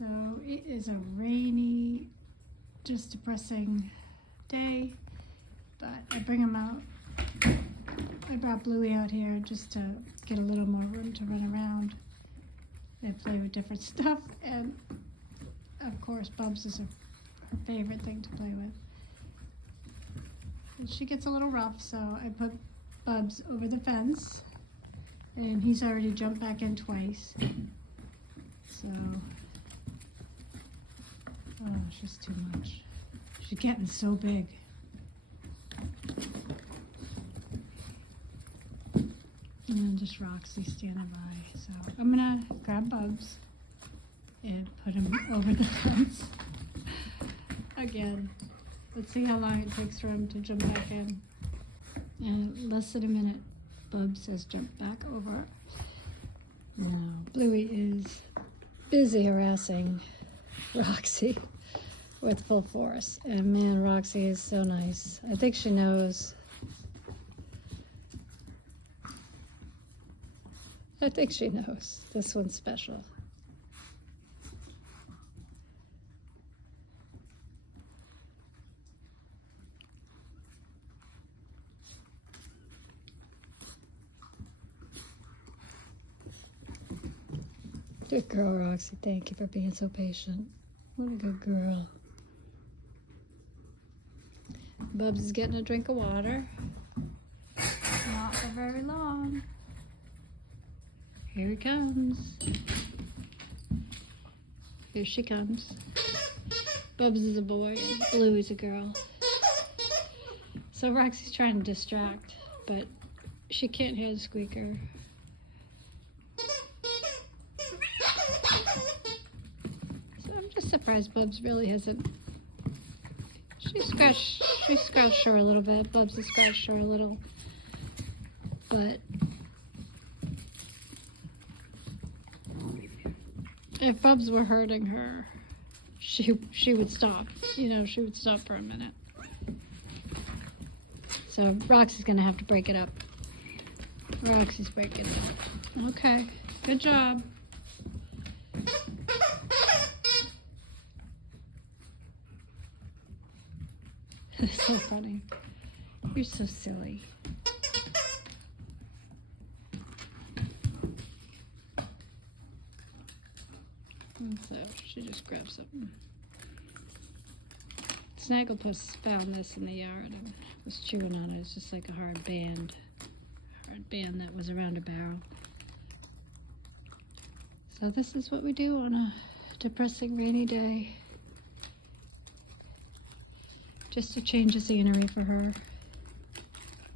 So it is a rainy, just depressing day, but I bring him out. I brought Bluey out here just to get a little more room to run around and play with different stuff, and of course Bubs is her favorite thing to play with. And she gets a little rough, so I put Bubs over the fence, and he's already jumped back in twice. So, oh, she's too much. She's getting so big. And just Roxy standing by. So I'm gonna grab Bubs and put him over the fence again. Let's see how long it takes for him to jump back in. And in less than a minute, Bubs has jumped back over. Now, Bluey is busy harassing Roxy with full force. And man, Roxy is so nice. I think she knows. I think she knows this one's special. Good girl, Roxy. Thank you for being so patient. What a good girl. Bubs is getting a drink of water. Not for very long. Here he comes. Here she comes. Bubs is a boy and Bluey's a girl. So Roxy's trying to distract, but she can't hear the squeaker. So I'm just surprised Bubs really hasn't. She scratched her a little bit. Bubs has scratched her a little, but if Bubs were hurting her, she would stop. You know, she would stop for a minute. So Roxy's gonna have to break it up. Roxy's breaking it up. Okay, good job. That's so funny. You're so silly. And so she just grabbed something. Snagglepuss found this in the yard and was chewing on it. It's just like a hard band that was around a barrel. So this is what we do on a depressing rainy day. Just to change the scenery for her.